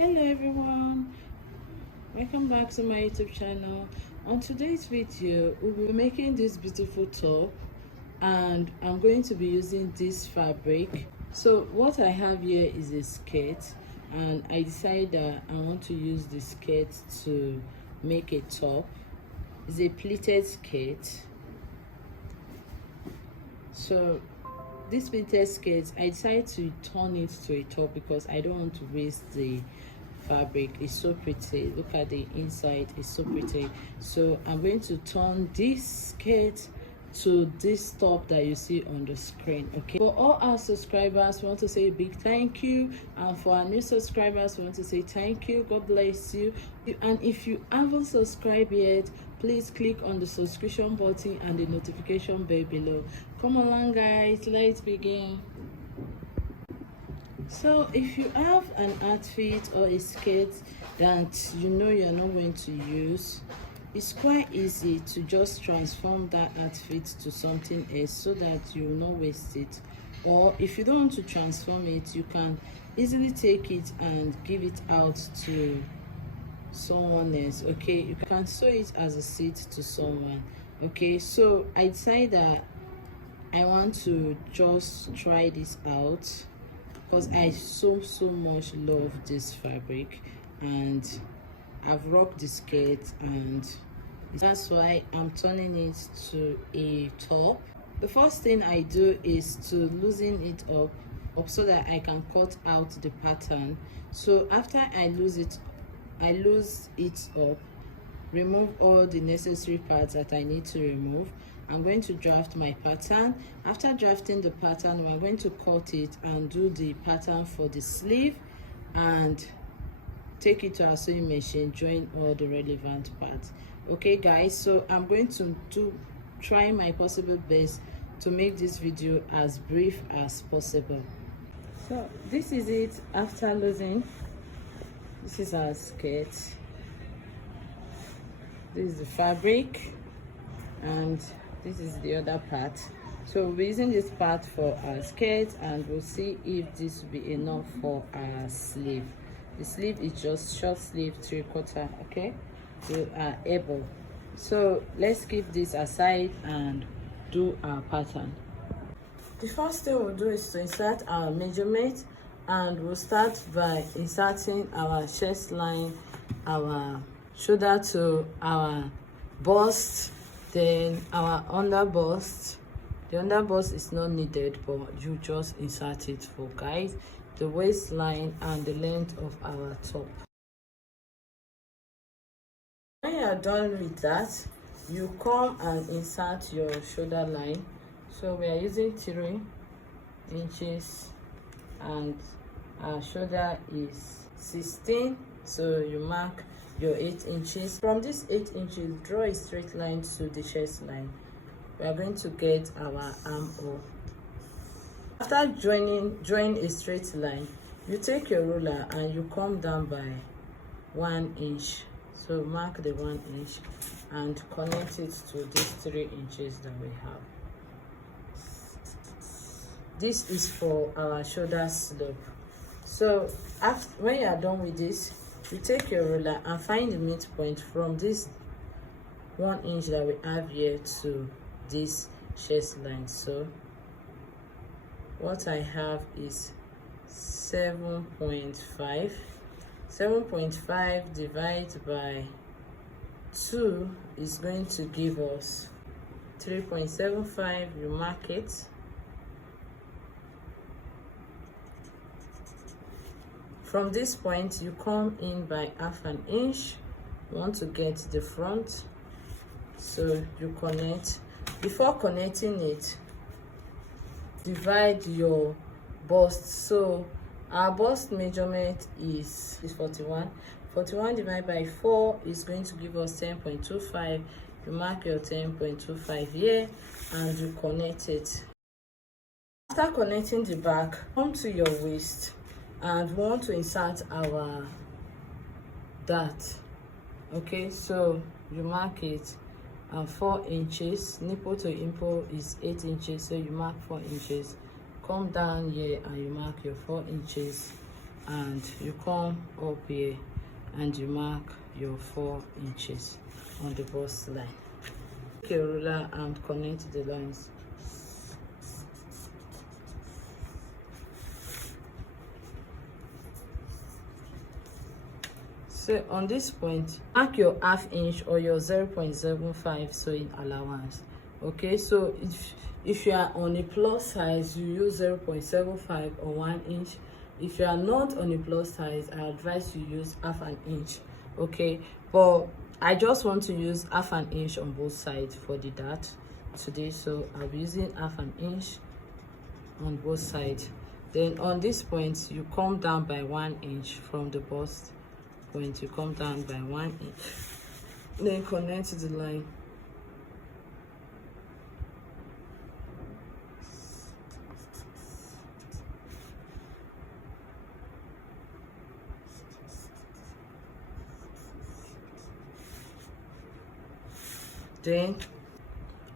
Hello everyone, welcome back to my YouTube channel. On today's video we'll be making this beautiful top and I'm going to be using this fabric. So what I have here is a skirt and I decided that I want to use the skirt to make a top. It's a pleated skirt. So this pleated skirt, I decided to turn it to a top because I don't want to waste the fabric. It's so pretty. Look at the inside, it's so pretty. So I'm going to turn this skirt to this top that you see on the screen. Okay, for all our subscribers, we want to say a big thank you, and for our new subscribers, we want to say thank you. God bless you. And if you haven't subscribed yet, please click on the subscription button and the notification bell below. Come along guys, let's begin. So if you have an outfit or a skirt that you know you're not going to use, it's quite easy to just transform that outfit to something else so that you will not waste it. Or if you don't want to transform it, you can easily take it and give it out to someone else. Okay, you can sew it as a seat to someone. Okay, so I decided that I want to just try this out because I so much love this fabric and I've rocked the skirt, and that's why I'm turning it to a top. The first thing I do is to loosen it up so that I can cut out the pattern. So after I lose it up, remove all the necessary parts that I need to remove. I'm going to draft my pattern. After drafting the pattern, we're going to cut it and do the pattern for the sleeve and take it to our sewing machine, join all the relevant parts. Okay guys, so I'm going to try my possible best to make this video as brief as possible. So this is it after losing. This is our skirt. This is the fabric and this is the other part. So we're using this part for our skirt and we'll see if this will be enough for our sleeve. The sleeve is just short sleeve 3/4. Okay, you are able. So let's keep this aside and do our pattern. The first thing we'll do is to insert our measurement, and we'll start by inserting our chest line, our shoulder to our bust, then our under bust. The under bust is not needed, but you just insert it for guys, the waistline and the length of our top. When you are done with that, you come and insert your shoulder line. So we are using 3 inches and our shoulder is 16, so you mark your 8 inches. From this 8 inches, draw a straight line to the chest line. We are going to get our armhole. After drawing a straight line, you take your ruler and you come down by 1 inch. So mark the 1 inch and connect it to these 3 inches that we have. This is for our shoulder slope. So when you are done with this, you take your ruler and find the midpoint from this 1 inch that we have here to this chest line. So what I have is 7.5. 7.5 divided by 2 is going to give us 3.75. You mark it. From this point, you come in by 1/2 inch. You want to get the front, so you connect. Before connecting it, divide your bust. So our bust measurement is 41. 41 divided by 4 is going to give us 10.25. You mark your 10.25 here and you connect it. After connecting the back, come to your waist and we want to insert our dart. Okay, so you mark it 4 inches. Nipple to nipple is 8 inches, so you mark 4 inches. Come down here and you mark your 4 inches and you come up here and you mark your 4 inches on the bust line. Take a ruler and connect the lines. So on this point, mark your ½ inch or your 0.75 sewing allowance. Okay, so if you are on a plus size, you use 0.75 or 1 inch. If you are not on a plus size, I advise you use ½ inch. Okay, but I just want to use ½ inch on both sides for the dart today, so I'll be using ½ inch on both sides. Then on this point, you come down by 1 inch from the bust point. You come down by 1 inch, then connect to the line. Then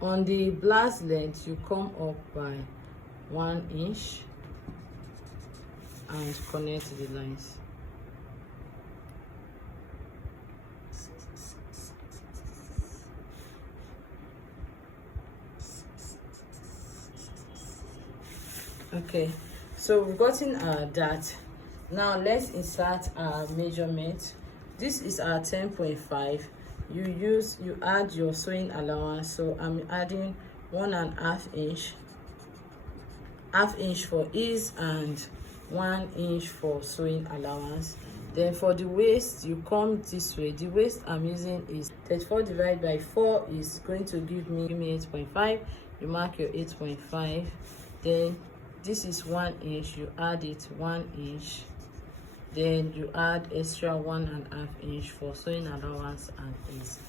on the blouse length, you come up by 1 inch and connect to the lines. Okay, so we've gotten our dart. Now let's insert our measurement. This is our 10.5. You add your sewing allowance, so I'm adding 1½ inch, ½ inch for ease and 1 inch for sewing allowance. Then for the waist, you come this way. The waist I'm using is 34 divided by 4 is going to give me 8.5. You mark your 8.5. Then this is 1 inch, you add it 1 inch. Then you add extra 1½ inch for sewing allowance and ease.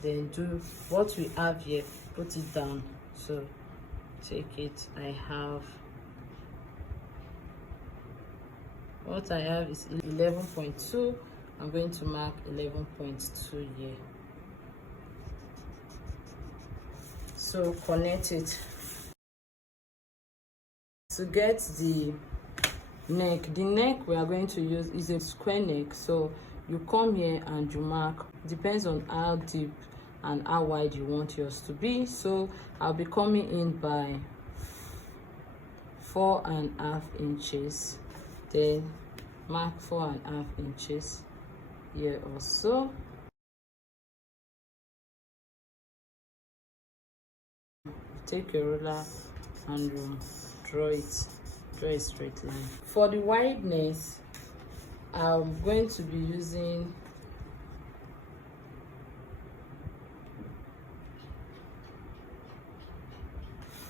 Then do what we have here, put it down. So take it. What I have is 11.2. I'm going to mark 11.2 here. So connect it. To get the neck we are going to use is a square neck, so you come here and you mark, depends on how deep and how wide you want yours to be. So I'll be coming in by 4½ inches, then mark 4½ inches here also. Take a ruler and draw a straight line. For the wideness, I'm going to be using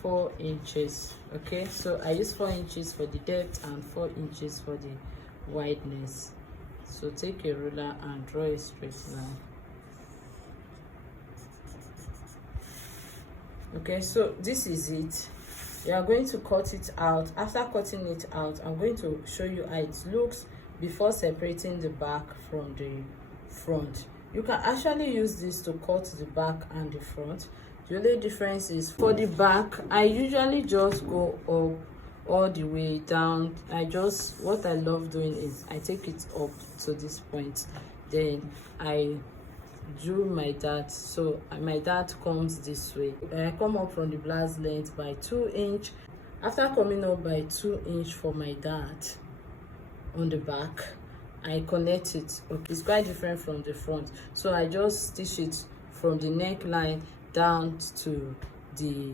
four inches. Okay, so I use 4 inches for the depth and 4 inches for the wideness. So take a ruler and draw a straight line. Okay, so this is it. You are going to cut it out. After cutting it out, I'm going to show you how it looks before separating the back from the front. You can actually use this to cut the back and the front. The only difference is for the back, I usually just go up all the way down. What I love doing is I take it up to this point, then I do my dart. So my dart comes this way. I come up from the blouse length by 2 inch. After coming up by 2 inch for my dart on the back, I connect it. It's quite different from the front, so I just stitch it from the neckline down to the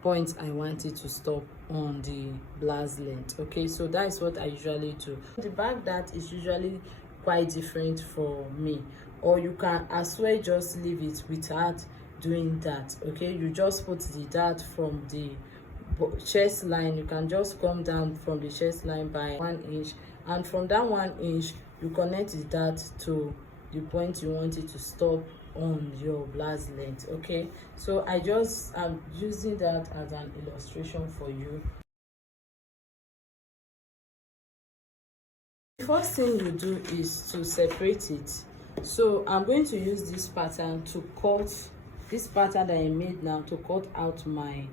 point I want it to stop on the blouse length. Okay, so that is what I usually do. The back dart is usually quite different for me, or you can as well just leave it without doing that. Okay, you just put the dart from the chest line. You can just come down from the chest line by 1 inch, and from that 1 inch you connect the dart to the point you want it to stop on your blouse length. Okay, so I'm using that as an illustration for you. The first thing you do is to separate it. So I'm going to use this pattern to cut, this pattern that I made now, to cut out my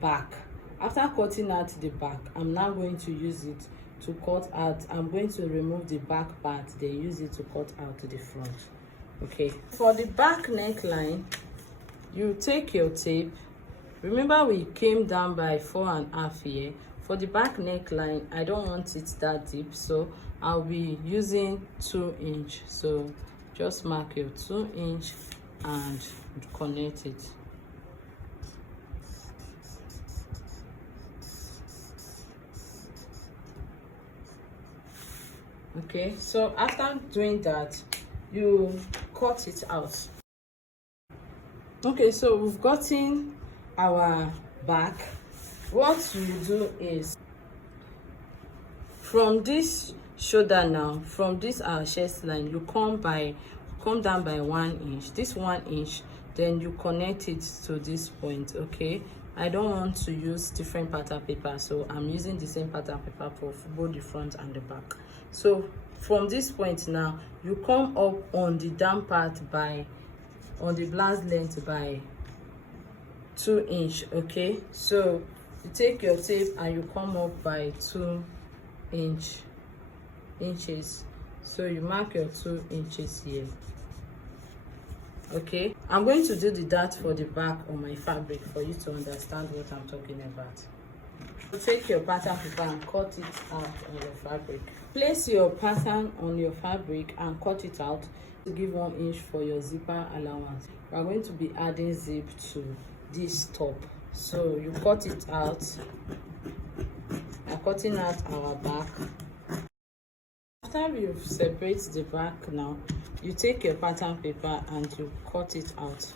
back. After cutting out the back, I'm now going to use it to cut out. I'm going to remove the back part, then use it to cut out the front. Okay, for the back neckline, you take your tape. Remember we came down by 4.5 here. For the back neckline, I don't want it that deep, so I'll be using 2 inch. So just mark your 2 inch and connect it. Okay, so after doing that, you cut it out. Okay, so we've gotten our back. What you do is, from this shoulder now, from this our chest line, you come down by 1 inch. This 1 inch, then you connect it to this point. Okay, I don't want to use different pattern paper, so I'm using the same pattern paper for both the front and the back. So from this point now, you come up on the down part on the blouse length by 2 inch. Okay, so you take your tape and you come up by 2 inches. So you mark your 2 inches here. Okay, I'm going to do the dart for the back on my fabric for you to understand what I'm talking about. So take your pattern paper and cut it out on your fabric. Place your pattern on your fabric and cut it out to give 1 inch for your zipper allowance. We are going to be adding zip to this top, so you cut it out. I'm cutting out our back. After you separate the back now, you take your pattern paper and you cut it out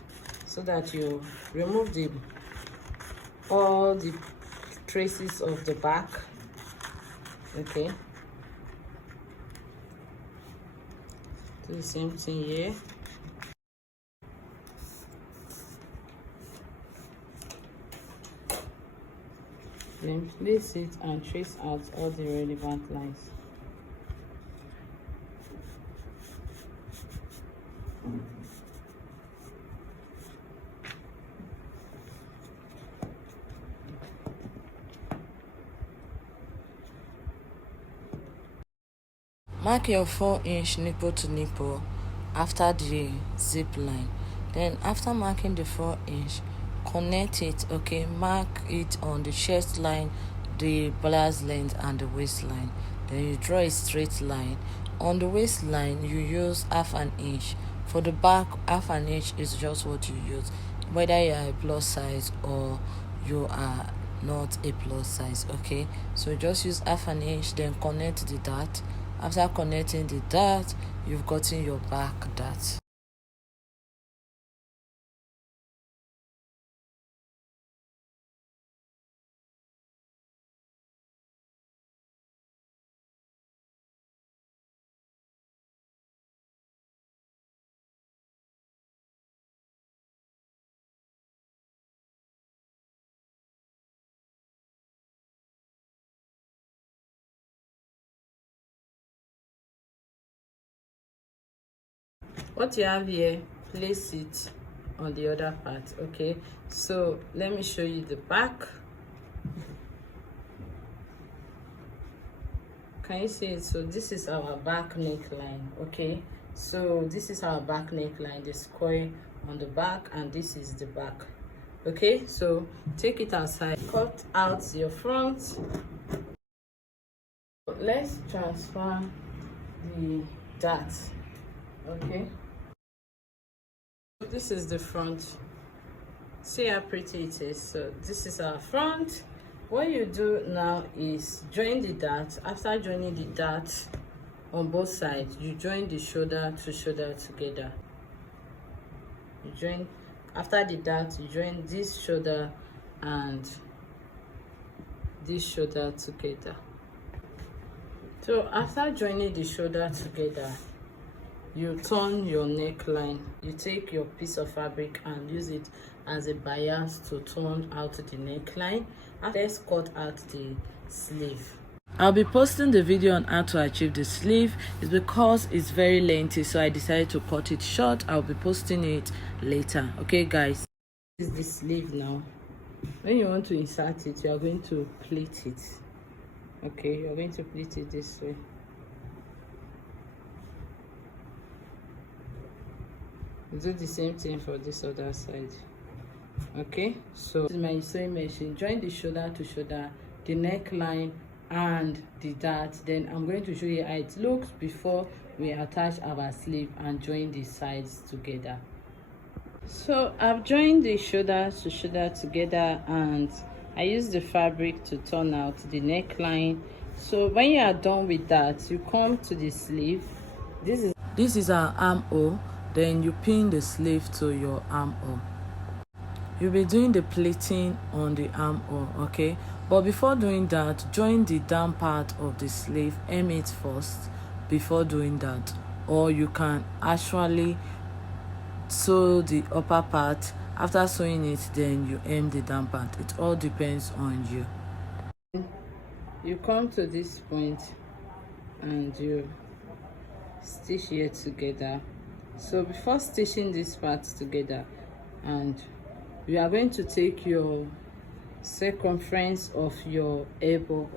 so that you remove all the traces of the back. Okay, do the same thing here. Then place it and trace out all the relevant lines. Mark your 4 inch nipple to nipple after the zip line. Then after marking the 4 inch, connect it. Okay, mark it on the chest line, the blouse length and the waistline. Then you draw a straight line. On the waistline, you use 1/2 inch. For the back, 1/2 inch is just what you use, whether you are a plus size or you are not a plus size. Okay, so just use 1/2 inch, then connect the dart. After connecting the dart, you've gotten your back dart. What you have here, place it on the other part. Okay, so let me show you the back. Can you see it? So this is our back neckline. Okay, so this is our back neckline, the square on the back, and this is the back. Okay, so take it outside, cut out your front. Let's transfer the dart. Okay, this is the front. See how pretty it is. So this is our front. What you do now is join the dart. After joining the dart on both sides, you join the shoulder to shoulder together. You join, after the dart, you join this shoulder and this shoulder together. So after joining the shoulder together, you turn your neckline. You take your piece of fabric and use it as a bias to turn out the neckline. Let's cut out the sleeve. I'll be posting the video on how to achieve the sleeve. It's because it's very lengthy, so I decided to cut it short. I'll be posting it later. Okay guys, this is the sleeve now. When you want to insert it, you are going to pleat it. Okay, you're going to pleat it this way. Do the same thing for this other side. Okay, so this is my sewing machine. Join the shoulder to shoulder, the neckline and the dart. Then I'm going to show you how it looks before we attach our sleeve and join the sides together. So I've joined the shoulder to shoulder together, and I use the fabric to turn out the neckline. So when you are done with that, you come to the sleeve. This is our armhole. Then you pin the sleeve to your armhole. You'll be doing the pleating on the armhole, okay? But before doing that, join the down part of the sleeve, hem it first before doing that. Or you can actually sew the upper part. After sewing it, then you hem the down part. It all depends on you. You come to this point and you stitch here together. So before stitching this part together, and you are going to take your circumference of your elbow.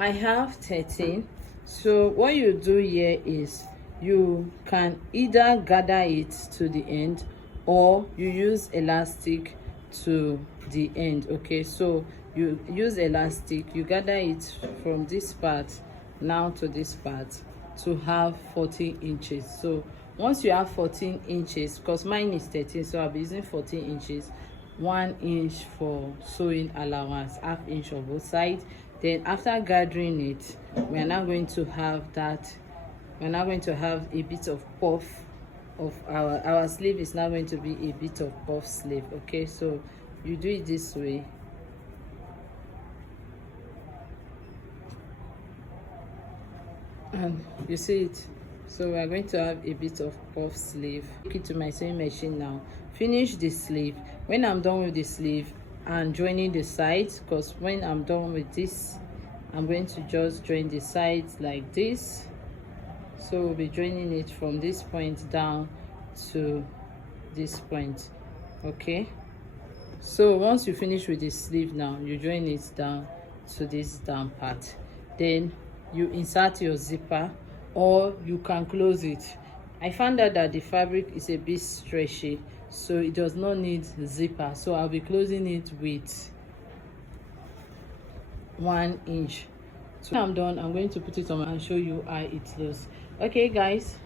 I have 13. So what you do here is you can either gather it to the end or you use elastic to the end. Okay, so you use elastic, you gather it from this part now to this part to have 14 inches. So once you have 14 inches, because mine is 13, so I'll be using 14 inches, 1 inch for sewing allowance, half inch on both sides. Then after gathering it, we are now going to have a bit of puff of our sleeve. Is now going to be a bit of puff sleeve. Okay, so you do it this way. And you see it. So we are going to have a bit of puff sleeve. Take it to my sewing machine now. Finish the sleeve. When I'm done with the sleeve and joining the sides, because when I'm done with this, I'm going to just join the sides like this. So we'll be joining it from this point down to this point. Okay, so once you finish with the sleeve now, you join it down to this down part. Then you insert your zipper, or you can close it. I found out that the fabric is a bit stretchy, so it does not need zipper, so I'll be closing it with 1 inch. So when I'm done, I'm going to put it on and show you how it looks. Okay guys,